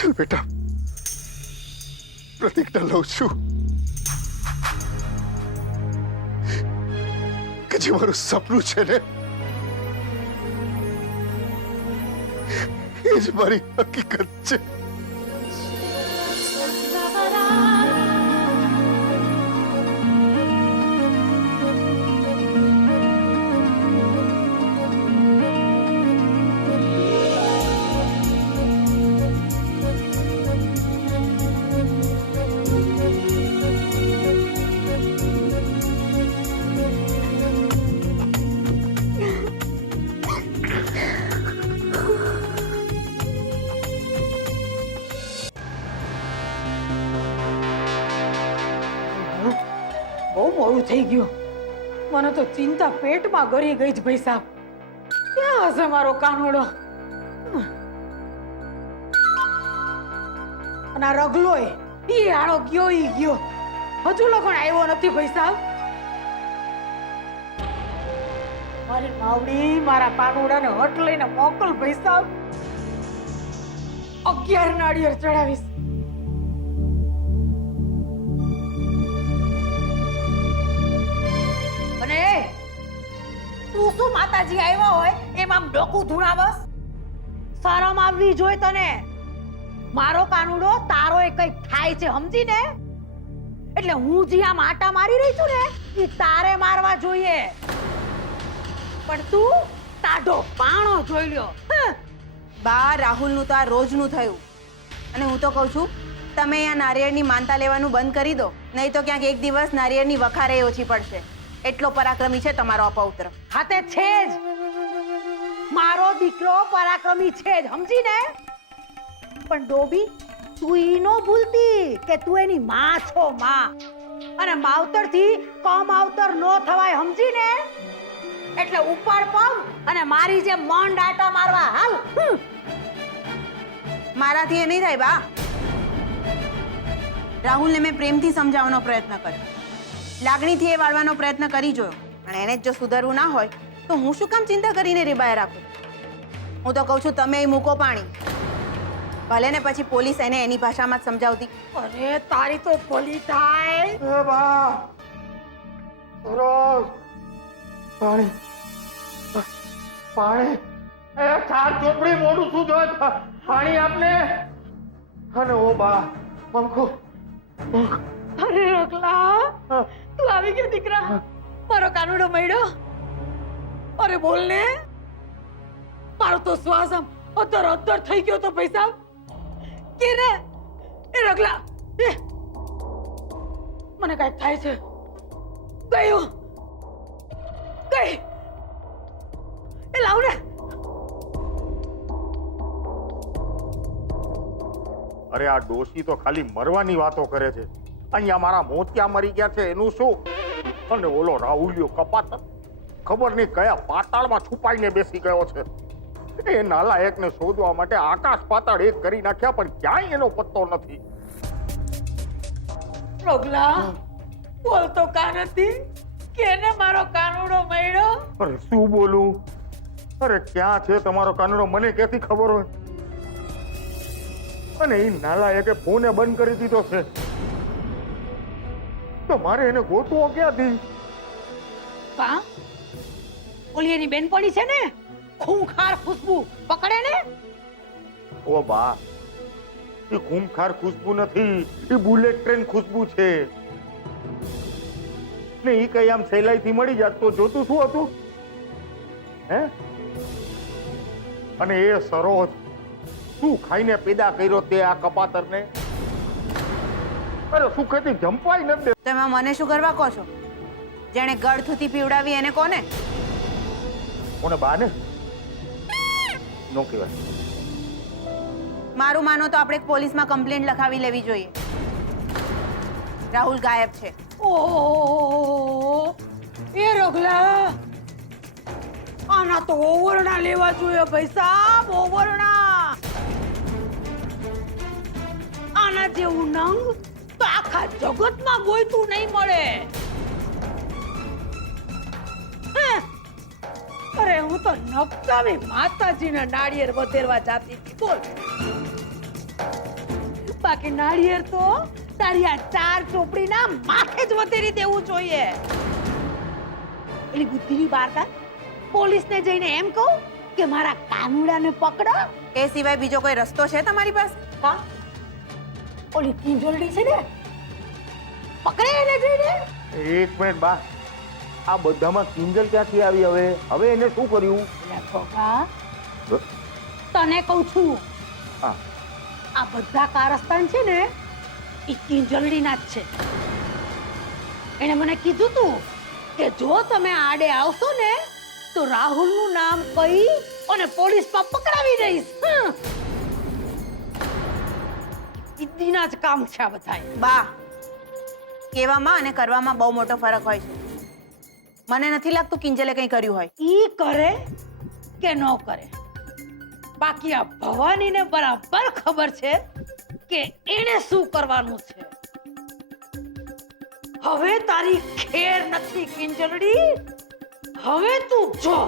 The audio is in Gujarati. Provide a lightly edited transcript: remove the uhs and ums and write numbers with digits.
चल बेटा, प्रतिज्ञा लઉં છું કે જે મારું સપનું છે ને એ જ મારી હકીકત છે. બહુ મોડું થઈ ગયું. મને તો ચિંતા પેટમાં ગળી ગઈ જ ભાઈ સાહેબ. ક્યાં હશે મારો કાનોડો? અને આ રગલોય ઈ આડો ગયો ઈ ગયો, હજુ લગન આવ્યો નથી ભાઈ સાહેબ. મારી માવડી મારા કાનોડાને હટ લઈને મોકલ ભાઈ સાહેબ. 11 નાળિયેર ચડાવીશ. તું શું માતાજી આવ્યા હોય એમ આમ ડોકું ધુણાવસ? શરમ આવવી જોઈએ તને. મારો કાનુડો તારો એ કઈક થાય છે સમજીને? એટલે હું જે આમ આટા મારી રહી છું ને એ તારે મારવા જોઈએ. પણ તું તાઢો પાણો જોઈ લ્યો. બા, રાહુલનું તો આ રોજનું થયું. અને હું તો કહું છું તમે આ નારિયેળની માનતા લેવાનું બંધ કરી દો, નહીં તો ક્યાંક એક દિવસ નારિયેળની વખારે ઓછી પડશે. એટલો પરાક્રમી છે તમારો અપૌત્ર. હા તે છે જ. મારો દીકરો પરાક્રમી છે જ સમજીને? પણ ડોબી તું ઈ નો ભૂલતી કે તું એની માં છો માં. અને માવતરથી કમ આવતર નો થવાય સમજીને? એટલે ઉપાડ પગ અને મારી જે મન ડાટા મારવા હાલ. મારાથી એ નહીં થાય બા. રાહુલને મેં પ્રેમથી સમજાવવાનો પ્રયત્ન કર્યો, લાગણીથી એ વાળવાનો પ્રયત્ન કરી જોયો, પણ એને જ જો સુધરવું ના હોય તો હું શું કામ ચિંતા કરીને રીબાએ રાખું? હું તો કહું છું તમે એ મૂકો પાણી. ભલે ને પછી પોલીસ એને એની ભાષામાં જ સમજાવતી. અરે તારી તો ભલી થાય. એ બા, રોજ પાણી પાણી. એ ચાર ચોપડી મોડું શું જોય? પાણી આપને. અને ઓ બા, પંખો. અરે રગલા, તું આવી ગયો દીકરા. મારો કાનુડો મળ્યો. અરે બોલ ને. મારો તો શ્વાસ આમ અધર અધર થઈ ગયો તો ભાઈ સાહેબ. કે રે એ રગલા, એ મને કઈક થાય છે. ગયું ગઈ. એ લાવ ને. અરે આ ડોશી તો ખાલી મરવાની વાતો કરે છે. અહીંયા મારા મોતિયા મરી ગયા છે એનું શું? અને ઓલો રાહુલિયો કપાતર ખબર નહીં કયા પાતાળમાં છુપાઈને બેસી ગયો છે. એ નાલાયકને શોધવા માટે આકાશ પાતાળ એક કરી નાખ્યા પણ ક્યાંય એનો પત્તો નથી. રગલા બોલ તો કાનથી કેને મારો કાનુડો મળ્યો? અરે શું બોલું? અરે ક્યાં છે તમારો કાનુડો મને ક્યાંથી ખબર હોય? અને એ નાલાયકે ફોને બંધ કરી દીધો છે તો મારે એને ગોતવો ક્યાંથી? કા ઓલી એની બેનપણી છે ને ખૂંખાર ખુશ્બુ પકડે ને? ઓ બા, એ ખૂંખાર ખુશ્બુ નથી, એ બુલેટ ટ્રેન ખુશ્બુ છે. ને એ કઈ આમ સહેલાઈથી મળી જાત તો જોતું શું હતું? હે? અને એ સરોજ શું ખાઈને પેદા કર્યો તે આ કપાતરને? અરે સુખેથી જંપાઈ નથી દે. તમે મને શું કરવા કહો છો? જેણે ગળથુથી પીવડાવી એને કોને? કોને? બાને? નો કહેવાય. મારું માનો તો આપણે પોલીસમાં કમ્પ્લેન્ટ લખાવી લેવી જોઈએ. રાહુલ ગાયબ છે. ઓહ એ રગલા, આના તો ઓવરણા લેવા જોઈએ ભાઈ સાહેબ. ઓવરણા આના જેવું નંગ તો આખા જગતમાં ગોઈતું નહીં મળે. અરે હું તો નકામી માતાજીના નાળિયેર વધેરવા જાતી હતી. બોલ બાકી નાળિયેર તો તારી આ 4 ચોપડીના માથે જ વતેરી દેવું જોઈએ. એલી બુદ્ધિની વાર્તા પોલીસને જઈને એમ કહું કે મારા કાનુડાને પકડો. એ સિવાય બીજો કોઈ રસ્તો છે તમારી પાસે? હા, ઓલી કિંજોલડી છે ને, પકડે એને જઈને. એક મિનિટ બા, આ બધામાં કિંજલ ક્યાંથી આવી? હવે એને શું કર્યું? લે ખોકા, તને કહું છું, હા, આ બધા કારસ્તાન છે ને એ કિંજલડીના જ છે. એણે મને કીધું તું કે જો તમે આડે આવશો ને તો રાહુલનું નામ કહી અને પોલીસમાં પકડાવી દઈશ. સિદ્ધિના જ કામ છે આ બધાય. બા, કહેવામાં અને કરવામાં બહુ મોટો ફરક હોય છે. મને નથી લાગતું કિંજલે કંઈ કર્યું હોય. ઈ કરે કે ન કરે, બાકી આ ભવાનીને બરાબર ખબર છે કે એને શું કરવાનું છે. હવે તારી ખેર નથી કિંજલડી, હવે તું જો.